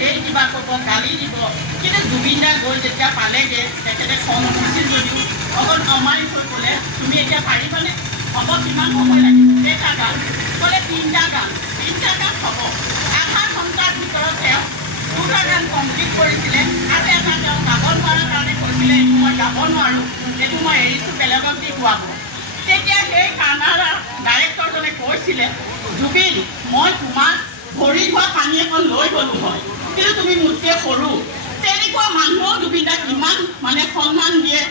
ঢেৰ কিবা ক'ব, গালি দিব। কিন্তু জুবিন দাই গৈ যেতিয়া পালেগৈ, তেখেতে খং উঠিছিল যদিও অকল নমাই থৈ ক'লে, তুমি এতিয়া পাৰিবানে? হ'ব, কিমান সময় লাগিব? কেইটা গান? ক'লে 3টা গান। 3টা গান হ'ব। আধা ঘণ্টাৰ ভিতৰত তেওঁ 2টা গান কমপ্লিট কৰিছিলে। আৰু এটা তেওঁ গাব নোৱাৰাৰ কাৰণে কৈছিলে, এইটো মই গাব নোৱাৰোঁ, এইটো মই এৰিছোঁ, বেলেগক দি গোৱাব। তেতিয়া সেই কানাড়া ডাইৰেক্টৰজনে কৈছিলে, জুবিন, মই তোমাক ভৰি ধোৱা পানী এখন লৈ গ'লোঁ হয়, কিন্তু তুমি মোতকৈ সৰু। তেনেকুৱা মানুহো জুবিন দাক ইমান মানে সন্মান দিয়ে,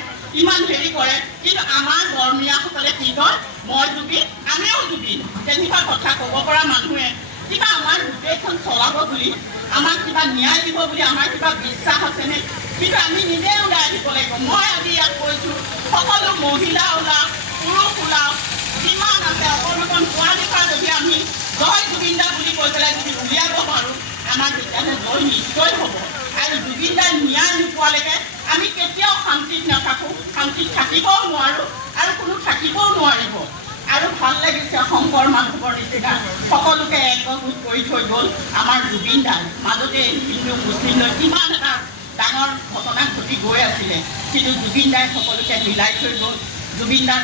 ইমান হেৰি কৰে। কিন্তু আমাৰ বৰ্মীয়াসকলে কি কয়, মই জুবিন, আমিও জুবিন। তেনেকুৱা কথা ক'ব পৰা মানুহে কিবা আমাৰ গোটেইখন চলাব বুলি, আমাক কিবা ন্যায় দিব বুলি আমাৰ কিবা বিশ্বাস আছেনে? কিন্তু আমি নিজে ওলাই আহিব লাগিব। মই আজি ইয়াত কৈছোঁ, সকলো মহিলা ওলাওক, পুৰুষ ওলাওক, যিমান আছে অকণ অকণ পোৱালিৰ পৰা যদি আমি জয় জুবিন দা বুলি কৈ পেলাই যদি উলিয়াব পাৰোঁ, আমাৰ তেতিয়াহ'লে জয় নিশ্চয় হ'ব। আৰু জুবিন দাই ন্যায় নোপোৱালৈকে আমি কেতিয়াও শান্তিত নাথাকোঁ, শান্তিত থাকিবও নোৱাৰোঁ, আৰু কোনো থাকিবও নোৱাৰিব। আৰু ভাল লাগিছে, শংকৰ মাধৱৰ নিচিনা সকলোকে একগোট কৰি থৈ গ'ল আমাৰ জুবিন দাই। মাজতে হিন্দু মুছলিমলৈ কিমান এটা ডাঙৰ ঘটনা ঘটি গৈ আছিলে, কিন্তু জুবিন দাই সকলোকে মিলাই থৈ গ'ল। জুবিন দাৰ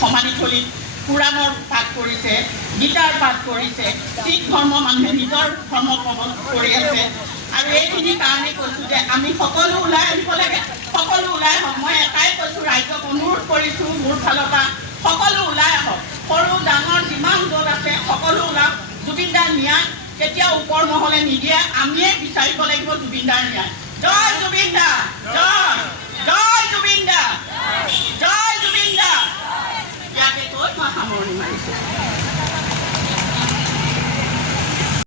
সমাধিস্থলীত পুৰাণৰ পাঠ কৰিছে, গীতাৰ পাঠ কৰিছে, শিখ ধৰ্ম মানুহে নিজৰ ধৰ্ম পালন কৰি আছে। আৰু এইখিনিৰ কাৰণে কৈছোঁ যে আমি সকলো ওলাই আহিব লাগে, সকলো ওলাই আহক। মই এটাই কৈছোঁ, ৰাইজক অনুৰোধ কৰিছোঁ, মোৰ ফালৰ পৰা সকলো ওলাই আহক। সৰু ডাঙৰ যিমান দল আছে সকলো ওলাওক। জুবিন দাৰ ন্যায় কেতিয়াও ওপৰ মহলে নিদিয়ে, আমিয়ে বিচাৰিব লাগিব জুবিন দাৰ ন্যায়। জয় জুবিন দা, জয় জয় জুবিন দা, জয় জুবিন দা। ইয়াকে কৈ মই সামৰণি মাৰিছোঁ।